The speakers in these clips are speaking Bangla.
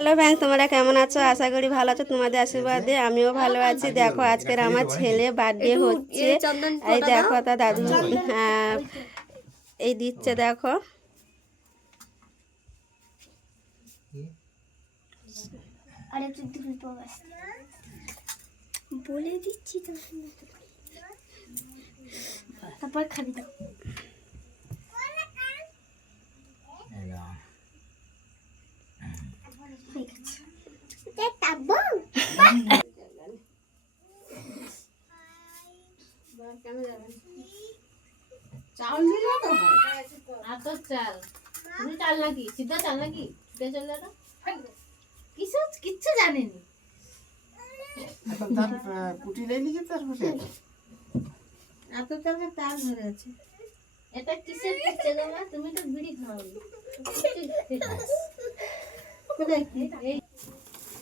হ্যালো ব্যাংক তোমরা কেমন আছো? আশা করি ভালো আছো। তোমাদের আশীর্বাদে আমিও ভালো আছি। দেখো আজকের আমার ছেলে বার্থডে হচ্ছে। এই দেখো তা দাদু আহ, এই দিচ্ছে দেখো। বলে দিচ্ছি। তারপর খাবি তো। চাউল দিলে তো হয় এত চাল তুমি চাল নাকি সিদ্ধ চাল নাকি সিদ্ধ চাল দাও কিছু কিচ্ছু জানেনি তার কুটি নেই নাকি তার পাশে এত চালকে তাল ধরে আছে এটা কিসের পিচ্ছে গো তুমি তো বিড়ি খাও কি?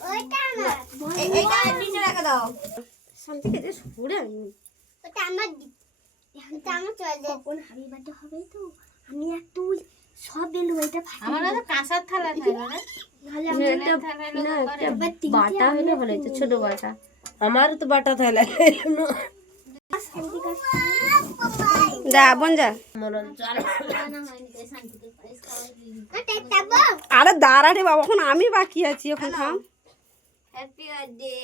ওইটা আমার এইটা নিচে রেখে দাও শান্তিকে যে সরে আমি ওটা আমার তো আমার চলে। কখন হাবি হবে তো? আমি আর তুই সব এলো এটা ফাটি আমার তো কাঁসার থালা থাকবে না নাহলে আমি না একটা বাটা হলে ভালো হতো ছোট বাটা। আমার তো বাটা কাজ যা বোন ওটা আরে দাঁড়া রে বাবা এখন আমি বাকি আছি এখন হ্যাপি বার্থডে